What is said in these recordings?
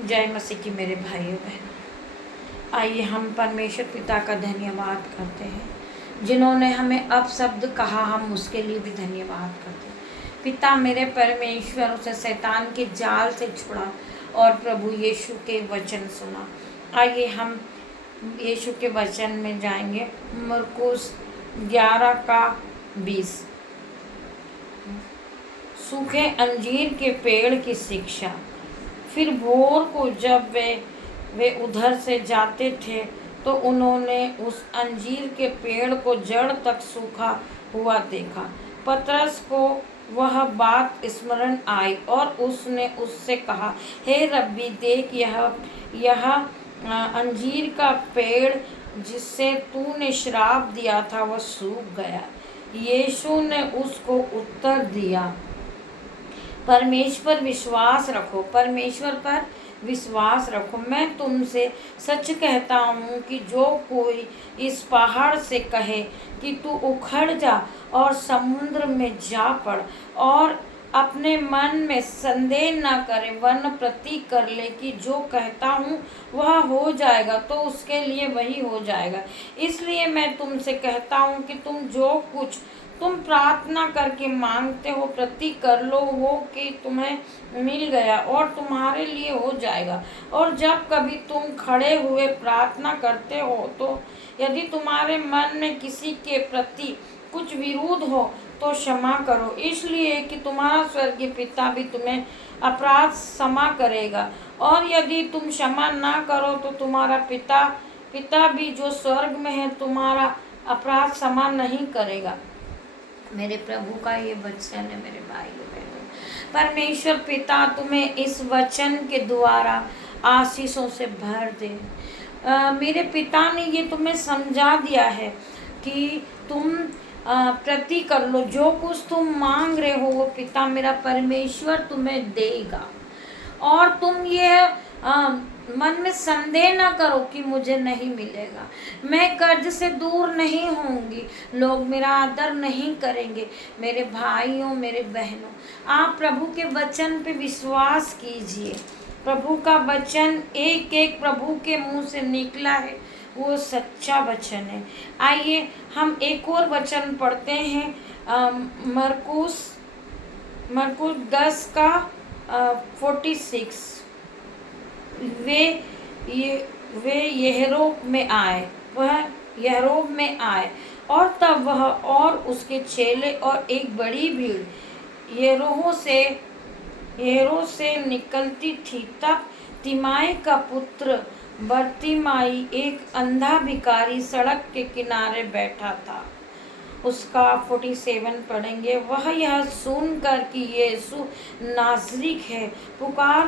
जय मसीह की मेरे भाइयों बहनों, आइए हम परमेश्वर पिता का धन्यवाद करते हैं जिन्होंने हमें अपशब्द कहा, हम उसके लिए भी धन्यवाद करते हैं। पिता मेरे परमेश्वर, उसे शैतान के जाल से छुड़ा और प्रभु यीशु के वचन सुना। आइए हम यीशु के वचन में जाएंगे। मरकुस 11:20। सूखे अंजीर के पेड़ की शिक्षा। फिर भोर को जब वे उधर से जाते थे तो उन्होंने उस अंजीर के पेड़ को जड़ तक सूखा हुआ देखा। पतरस को वह बात स्मरण आई और उसने उससे कहा, हे रब्बी, देख, यह अंजीर का पेड़ जिससे तूने श्राप दिया था वह सूख गया। यीशु ने उसको उत्तर दिया, परमेश्वर विश्वास रखो, परमेश्वर पर विश्वास रखो। मैं तुमसे सच कहता हूँ कि जो कोई इस पहाड़ से कहे कि तू उखड़ जा और समुद्र में जा पड़ और अपने मन में संदेह न करे वरन प्रतीक कर ले कि जो कहता हूँ वह हो जाएगा, तो उसके लिए वही हो जाएगा। इसलिए मैं तुमसे कहता हूँ कि तुम जो कुछ तुम प्रार्थना करके मांगते हो प्रतीक कर लो वो कि तुम्हें मिल गया और तुम्हारे लिए हो जाएगा। और जब कभी तुम खड़े हुए प्रार्थना करते हो तो यदि तुम्हारे मन में किसी के प्रति कुछ विरोध हो तो क्षमा करो, इसलिए कि तुम्हारा स्वर्गीय पिता भी तुम्हें अपराध क्षमा करेगा। और यदि तुम क्षमा ना करो तो तुम्हारा पिता भी जो स्वर्ग में है तुम्हारा अपराध क्षमा नहीं करेगा। मेरे प्रभु का ये वचन है मेरे भाइयों बहनों। परमेश्वर पिता तुम्हें इस वचन के द्वारा आशीषों से भर दे। मेरे पिता ने ये तुम्हें समझा दिया है कि तुम प्रति कर लो, जो कुछ तुम मांग रहे हो वो पिता मेरा परमेश्वर तुम्हें देगा। और तुम ये मन में संदेह ना करो कि मुझे नहीं मिलेगा, मैं कर्ज से दूर नहीं होंगी, लोग मेरा आदर नहीं करेंगे। मेरे भाइयों मेरे बहनों, आप प्रभु के वचन पे विश्वास कीजिए। प्रभु का वचन एक एक प्रभु के मुंह से निकला है, वो सच्चा वचन है। आइए हम एक और वचन पढ़ते हैं, मरकुस 10:46। वे यहरोब में आए और तब वह और उसके चेले और एक बड़ी भीड़ यरीहो से निकलती थी। तब तिमाई का पुत्र बरतिमाई एक अंधा भिखारी सड़क के किनारे बैठा था। उसका 47 पढ़ेंगे। वह यह सुनकर कि यीशु नाज़री है पुकार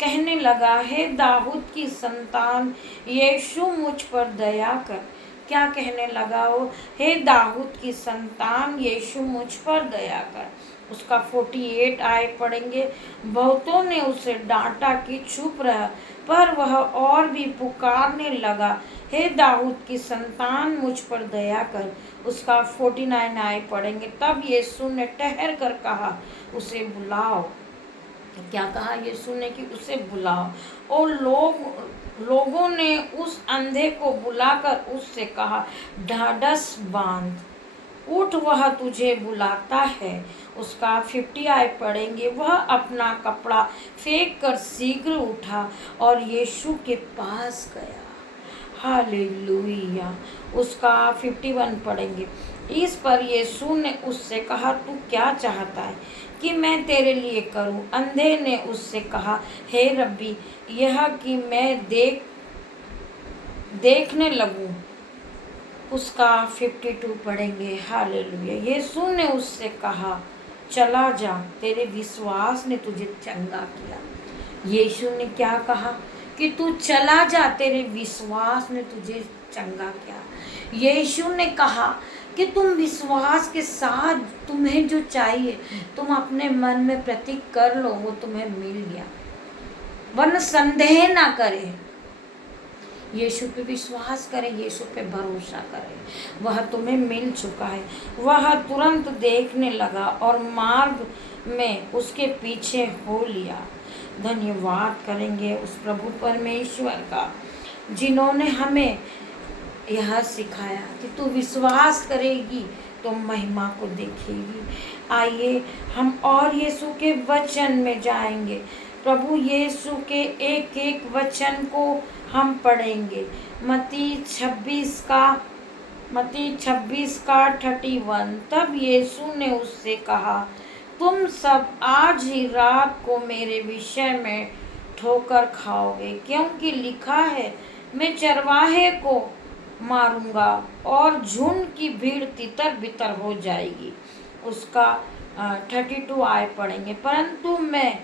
कहने लगा, हे दाऊद की संतान यीशु मुझ पर दया कर। क्या कहने लगा वो? हे दाऊद की संतान यीशु मुझ पर दया कर। उसका 48 आए पढ़ेंगे। बहुतों ने उसे डांटा कि चुप रह, पर वह और भी पुकारने लगा, हे दाऊद की संतान मुझ पर दया कर। उसका 49 आए पढ़ेंगे। तब यीशु ने ठहर कर कहा, उसे बुलाओ। क्या कहा यीशु ने? कि उसे बुलाओ। और लोगों ने उस अंधे को बुलाकर उससे कहा, ढाढ़स बांध, उठ, वह तुझे बुलाता है। उसका 50 आए पढ़ेंगे। वह अपना कपड़ा फेंक कर शीघ्र उठा और यीशु के पास गया। हालेलुया। उसका 51 पढ़ेंगे। इस पर यीशु ने उससे कहा, तू क्या चाहता है कि मैं तेरे लिए करूं? अंधे ने उससे कहा, हे रब्बी, यह कि मैं देखने लगूं। उसका 52 पढ़ेंगे। हालेलुया। यीशु ने उससे कहा, चला जा, तेरे विश्वास ने तुझे चंगा किया। यीशु ने क्या कहा? कि तू चला जा, तेरे विश्वास ने तुझे चंगा किया। यीशु ने कहा कि तुम विश्वास के साथ तुम्हें जो चाहिए तुम अपने मन में प्रतीक कर लो, वो तुम्हें मिल गया, वरना संदेह ना करे। यीशु पे विश्वास करें, यीशु पे भरोसा करें, वह तुम्हें मिल चुका है। वह तुरंत देखने लगा और मार्ग में उसके पीछे हो लिया। धन्यवाद करेंगे उस प्रभु परमेश्वर का जिन्होंने हमें यह सिखाया कि तू विश्वास करेगी तो महिमा को देखेगी। आइए हम और यीशु के वचन में जाएंगे। प्रभु यीशु के एक एक वचन को हम पढ़ेंगे। मत्ती 26 का 31। तब यीशु ने उससे कहा, तुम सब आज ही रात को मेरे विषय में ठोकर खाओगे, क्योंकि लिखा है, मैं चरवाहे को मारूंगा और झुंड की भीड़ तितर बितर हो जाएगी। उसका 32 आय पढ़ेंगे। परंतु मैं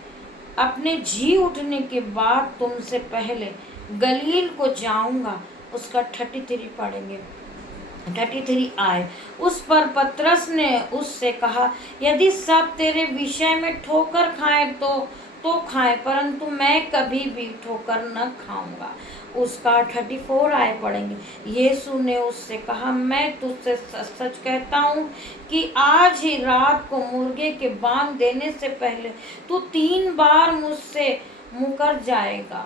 अपने जी उठने के बाद तुमसे पहले गलील को जाऊंगा। उसका 33 पढ़ेंगे। 33 आए। उस पर पतरस ने उससे कहा, यदि सब तेरे विषय में ठोकर खाएं तो खाएं, परंतु मैं कभी भी ठोकर न खाऊंगा। उसका 34 आए पढ़ेंगे। यीशु ने उससे कहा, मैं तुझसे सच सच कहता हूँ कि आज ही रात को मुर्गे के बांग देने से पहले तू 3 बार मुझसे मुकर जाएगा।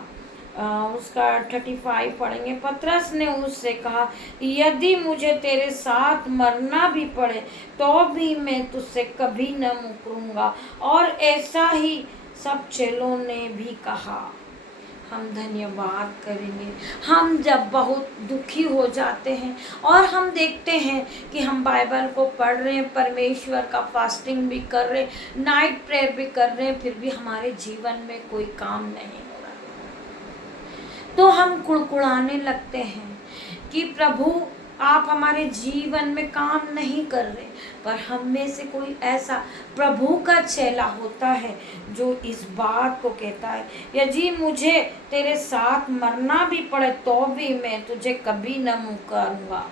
उसका 35 पढ़ेंगे। पतरस ने उससे कहा, यदि मुझे तेरे साथ मरना भी पड़े तो भी मैं तुझसे कभी न मुकरूंगा। और ऐसा ही सब चेलों ने भी कहा। हम धन्यवाद करेंगे। हम जब बहुत दुखी हो जाते हैं और हम देखते हैं कि हम बाइबल को पढ़ रहे हैं, परमेश्वर का फास्टिंग भी कर रहे, नाइट प्रेयर भी कर रहे हैं, फिर भी हमारे जीवन में कोई काम नहीं हो रहा, तो हम कुड़कुड़ाने लगते हैं कि प्रभु आप हमारे जीवन में काम नहीं कर रहे। पर हम में से कोई ऐसा प्रभु का चेला होता है जो इस बात को कहता है, यदि मुझे तेरे साथ मरना भी पड़े तो भी मैं तुझे कभी न मुकरूंगा।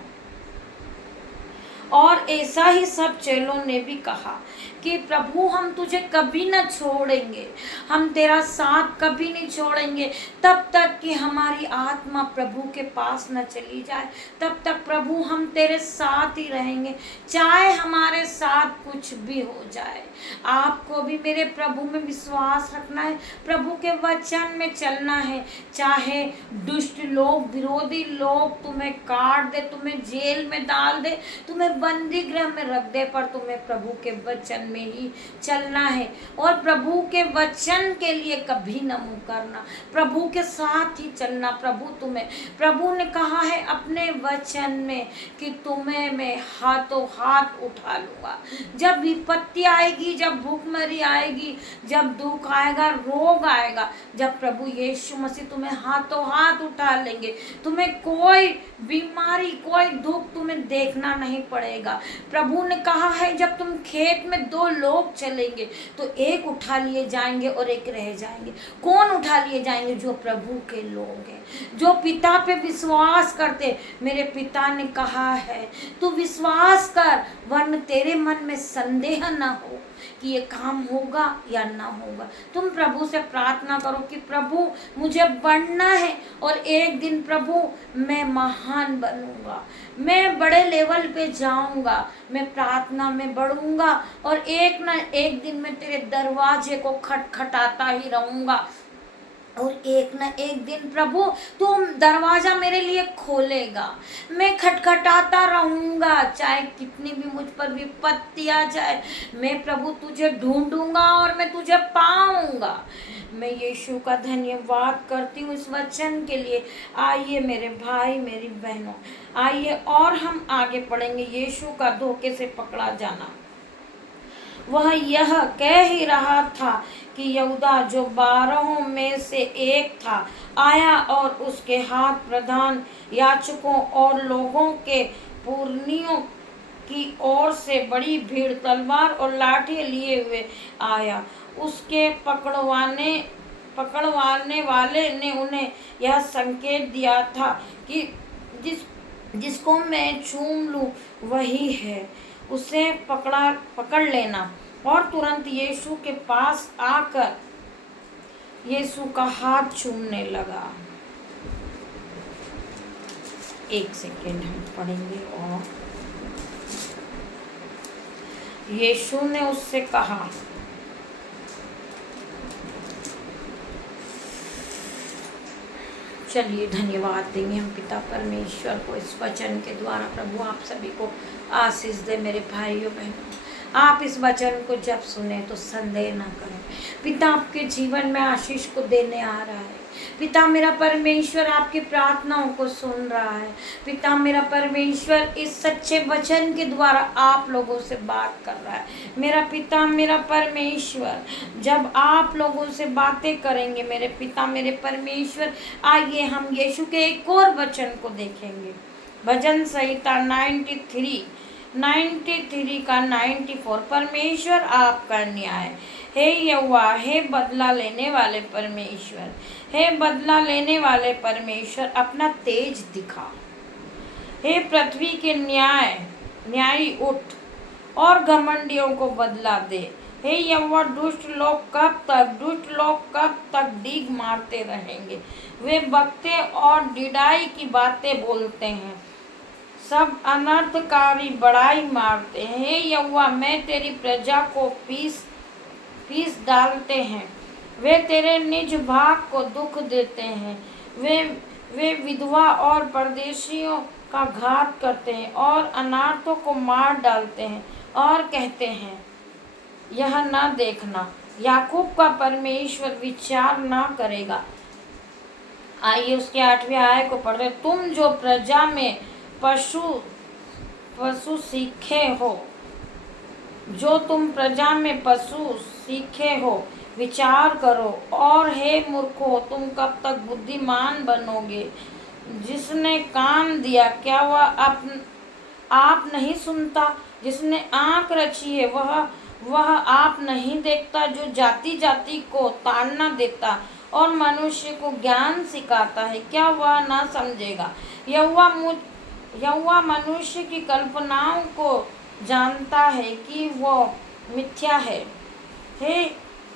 और ऐसा ही सब चेलों ने भी कहा कि प्रभु हम तुझे कभी न छोड़ेंगे, हम तेरा साथ कभी नहीं छोड़ेंगे, तब तक कि हमारी आत्मा प्रभु के पास न चली जाए, तब तक प्रभु हम तेरे साथ ही रहेंगे, चाहे हमारे साथ कुछ भी हो जाए। आपको भी मेरे प्रभु में विश्वास रखना है, प्रभु के वचन में चलना है। चाहे दुष्ट लोग, विरोधी लोग तुम्हें काट दे, तुम्हें जेल में डाल दे, तुम्हें बंदी गृह में रख दे, पर तुम्हें प्रभु के वचन में ही चलना है और प्रभु के वचन के लिए कभी न मुकरना, प्रभु के साथ ही चलना। प्रभु ने कहा है अपने वचन में कि तुम्हें मैं हाथों हाथ उठा लूंगा। जब विपत्ति आएगी, जब भूखमरी आएगी, जब दुख आएगा, रोग आएगा, जब प्रभु यीशु मसीह तुम्हें हाथों हाथ उठा लेंगे, तुम्हें कोई बीमारी, कोई दुख तुम्हें देखना नहीं पड़ेगा। प्रभु ने कहा है जब तुम खेत में 2 लोग चलेंगे तो एक उठा लिए जाएंगे और एक रह जाएंगे। कौन उठा लिए जाएंगे? जो प्रभु के लोग हैं, जो पिता पे विश्वास करते। मेरे पिता ने कहा है तू विश्वास कर, वरना तेरे मन में संदेह न हो कि ये काम होगा या ना होगा। तुम प्रभु से प्रार्थना करो कि प्रभु मुझे बढ़ना है और एक दिन प्रभु मैं महान बनूंगा, मैं बड़े लेवल पे जाऊंगा, मैं प्रार्थना में बढ़ूंगा और एक ना एक दिन मैं तेरे दरवाजे को खटखटाता ही रहूंगा और एक ना एक दिन प्रभु तुम दरवाजा मेरे लिए खोलेगा। मैं खटखटाता रहूंगा, चाहे कितनी भी मुझ पर विपत्ति आ जाए, मैं प्रभु तुझे ढूंढूंगा और मैं तुझे पाऊंगा। मैं यीशु का धन्यवाद करती हूँ इस वचन के लिए। आइए मेरे भाई, मेरी बहनों, आइए और हम आगे पढ़ेंगे। यीशु का धोखे से पकड़ा जाना। वह यह कह ही रहा था कि यहूदा जो 12 में से एक था आया और उसके हाथ प्रधान याजकों और लोगों के पुरनियों की ओर से बड़ी भीड़ तलवार और लाठी लिए हुए आया। उसके पकड़वाने वाले ने उन्हें यह संकेत दिया था कि जिसको मैं चूम लूं वही है, उसे पकड़ लेना। और तुरंत यीशु के पास आकर यीशु का हाथ चूमने लगा। एक सेकेंड हम पढ़ेंगे। और यीशु ने उससे कहा, चलिए धन्यवाद देंगे हम पिता परमेश्वर को इस वचन के द्वारा। प्रभु आप सभी को आशीष दे। मेरे भाइयों बहनों, आप इस वचन को जब सुने तो संदेह ना करें। पिता आपके जीवन में आशीष को देने आ रहा है। पिता मेरा परमेश्वर आपकी प्रार्थनाओं को सुन रहा है। पिता मेरा परमेश्वर इस सच्चे वचन के द्वारा आप लोगों से बात कर रहा है। मेरा पिता मेरा परमेश्वर जब आप लोगों से बातें करेंगे, मेरे पिता मेरे परमेश्वर, आइए हम यीशु के एक और वचन को देखेंगे। भजन संहिता 93 का 94। परमेश्वर आपका न्याय, हे यहोवा, हे बदला लेने वाले परमेश्वर, हे बदला लेने वाले परमेश्वर, अपना तेज दिखा। हे पृथ्वी के न्यायी उठ और घमंडियों को बदला दे। हे यहोवा, दुष्ट लोग कब तक डीग मारते रहेंगे? वे बकते और डिडाई की बातें बोलते हैं, सब अनर्थकारी बड़ाई मारते हैं। हे यहोवा, मैं तेरी प्रजा को पीस डालते हैं। वे तेरे निज भाग को दुख देते हैं। वे विधवा और परदेशियों का घात करते हैं और अनाथों को मार डालते हैं और कहते हैं, यह न देखना, याकूब का परमेश्वर विचार ना करेगा। आइए उसके 8वें आय को पढ़ रहे। तुम जो प्रजा में पशु सीखे हो, जो तुम प्रजा में पशु सीखे हो, विचार करो। और हे मूर्खों, तुम कब तक बुद्धिमान बनोगे? जिसने कान दिया, क्या वह आप नहीं सुनता? जिसने आँख रची है, वह आप नहीं देखता? जो जाति जाति को ताड़ना देता और मनुष्य को ज्ञान सिखाता है, क्या वह ना समझेगा? यहोवा मनुष्य की कल्पनाओं को जानता है कि वो मिथ्या है।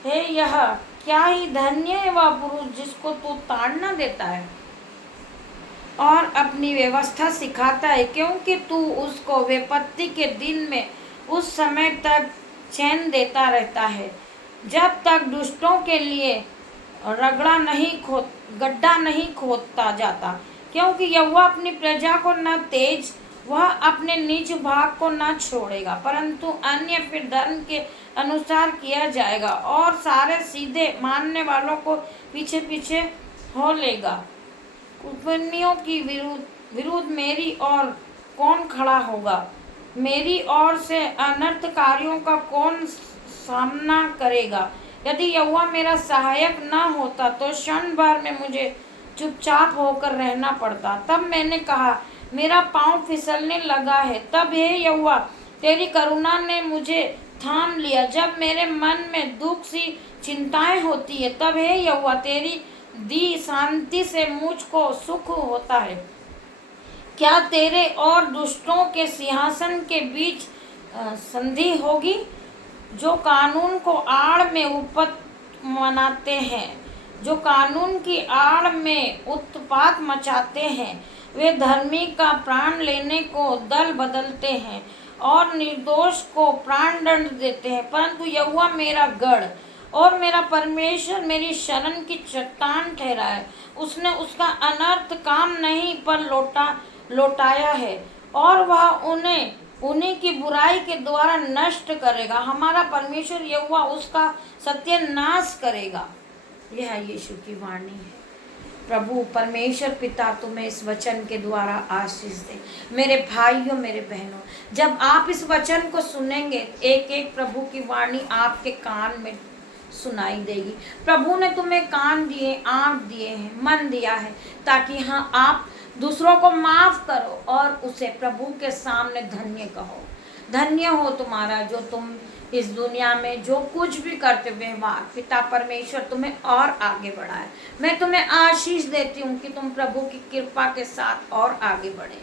हे यह क्या ही धन्य है वह पुरुष जिसको तू ताड़ना देता है और अपनी व्यवस्था सिखाता है, क्योंकि तू उसको विपत्ति के दिन में उस समय तक चैन देता रहता है, जब तक दुष्टों के लिए गड्ढा नहीं खोदता जाता। क्योंकि यहोवा अपनी प्रजा को न तेज, वह अपने निज भाग को न छोड़ेगा, परंतु अन्य फिर धर्म के अनुसार किया जाएगा और सारे सीधे मानने वालों को पीछे पीछे हो लेगा। कुपनियों की विरुद्ध मेरी ओर कौन खड़ा होगा? मेरी ओर से अनर्थकारियों का कौन सामना करेगा? यदि यहोवा मेरा सहायक न होता तो क्षण भर में मुझे चुपचाप होकर रहना पड़ता। तब मैंने कहा, मेरा पाँव फिसलने लगा है। तब हे यहोवा, तेरी करुणा ने मुझे थाम लिया। जब मेरे मन में दुख सी चिंताएं होती है, तब हे यहोवा, तेरी दी शांति से मुझको सुख होता है। क्या तेरे और दुष्टों के सिंहासन के बीच संधि होगी? जो कानून को आड़ में मनाते हैं, जो कानून की आड़ में उत्पात मचाते हैं, वे धर्मी का प्राण लेने को दल बदलते हैं और निर्दोष को प्राण दंड देते हैं। परंतु यहोवा मेरा गढ़ और मेरा परमेश्वर मेरी शरण की चट्टान ठहरा है। उसने उसका अनर्थ काम नहीं पर लौटाया है और वह उन्हीं की बुराई के द्वारा नष्ट करेगा। हमारा परमेश्वर यहोवा उसका सत्यानाश करेगा। यह यीशु की वाणी है। प्रभु परमेश्वर पिता तुम्हें इस वचन के द्वारा आशीष दे। मेरे भाइयों मेरे बहनों, जब आप इस वचन को सुनेंगे, एक एक प्रभु की वाणी आपके कान में सुनाई देगी। प्रभु ने तुम्हें कान दिए, आँख दिए हैं, मन दिया है, ताकि हाँ आप दूसरों को माफ करो और उसे प्रभु के सामने धन्य कहो। धन्य हो तुम्हारा जो तुम इस दुनिया में जो कुछ भी करते व्यवहार, पिता परमेश्वर तुम्हें और आगे बढ़ाए। मैं तुम्हें आशीष देती हूँ कि तुम प्रभु की कृपा के साथ और आगे बढ़े।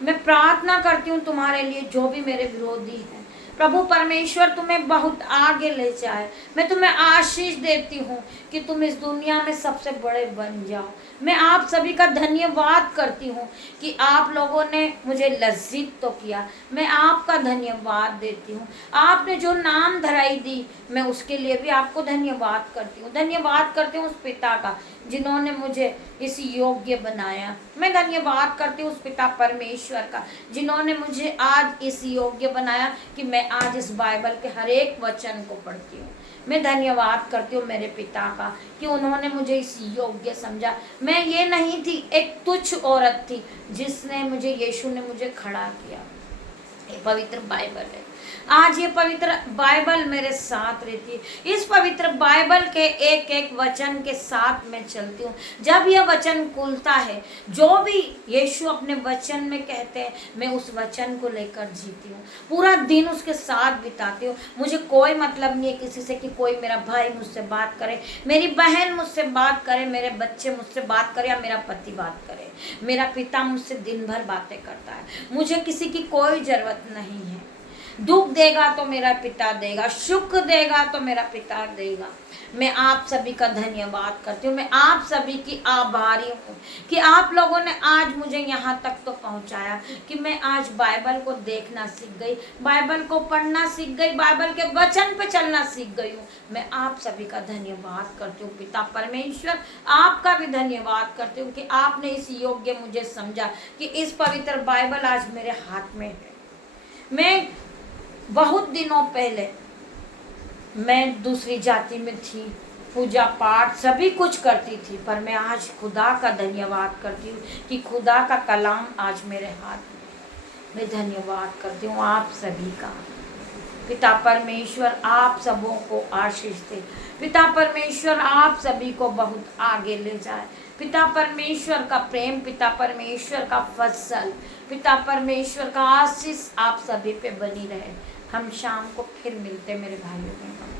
मैं प्रार्थना करती हूँ तुम्हारे लिए, जो भी मेरे विरोधी हैं, प्रभु परमेश्वर तुम्हें बहुत आगे ले जाए। मैं तुम्हें आशीष देती हूँ कि तुम इस दुनिया में सबसे बड़े बन जाओ। मैं आप सभी का धन्यवाद करती हूँ कि आप लोगों ने मुझे लज्जित तो किया। मैं आपका धन्यवाद देती हूँ। आपने जो नाम धराई दी, मैं उसके लिए भी आपको धन्यवाद करती हूँ। धन्यवाद करती हूँ उस पिता का जिन्होंने मुझे इस योग्य बनाया। मैं धन्यवाद करती हूँ उस पिता परमेश्वर का जिन्होंने मुझे आज इस योग्य बनाया कि मैं आज इस बाइबल के हर एक वचन को पढ़ती हूँ। मैं धन्यवाद करती हूँ मेरे पिता का कि उन्होंने मुझे इस योग्य समझा। मैं ये नहीं थी, एक तुच्छ औरत थी जिसने मुझे, यीशु ने मुझे खड़ा किया। ये पवित्र बाइबल है। आज ये पवित्र बाइबल मेरे साथ रहती है। इस पवित्र बाइबल के एक एक वचन के साथ मैं चलती हूँ। जब यह वचन खुलता है, जो भी यीशु अपने वचन में कहते हैं, मैं उस वचन को लेकर जीती हूँ। पूरा दिन उसके साथ बिताती हूँ। मुझे कोई मतलब नहीं है किसी से कि कोई मेरा भाई मुझसे बात करे, मेरी बहन मुझसे बात करे, मेरे बच्चे मुझसे बात करे या मेरा पति बात करे। मेरा पिता मुझसे दिन भर बातें करता है। मुझे किसी की कोई ज़रूरत नहीं है। दुख देगा तो मेरा पिता देगा, सुख देगा तो मेरा पिता देगा। मैं आप सभी का धन्यवाद करती हूँ। मैं आप सभी की आभारी हूँ कि आप लोगों ने आज मुझे यहाँ तक तो पहुँचाया कि मैं आज बाइबल को देखना सीख गई, बाइबल को पढ़ना सीख गई, बाइबल के वचन पे चलना सीख गई हूँ। मैं आप सभी का धन्यवाद करती हूँ। पिता परमेश्वर, आपका भी धन्यवाद करती हूँ कि आपने इस योग्य मुझे समझा कि इस पवित्र बाइबल आज मेरे हाथ में है। मैं बहुत दिनों पहले मैं दूसरी जाति में थी, पूजा पाठ सभी कुछ करती थी, पर मैं आज खुदा का धन्यवाद करती हूँ कि खुदा का कलाम आज मेरे हाथ में। मैं धन्यवाद करती हूँ आप सभी का। पिता परमेश्वर आप सबों को आशीष दे। पिता परमेश्वर आप सभी को बहुत आगे ले जाए। पिता परमेश्वर का प्रेम, पिता परमेश्वर का फसल, पिता परमेश्वर का आशीष आप सभी पे बनी रहे। हम शाम को फिर मिलते मेरे भाइयों बहनों।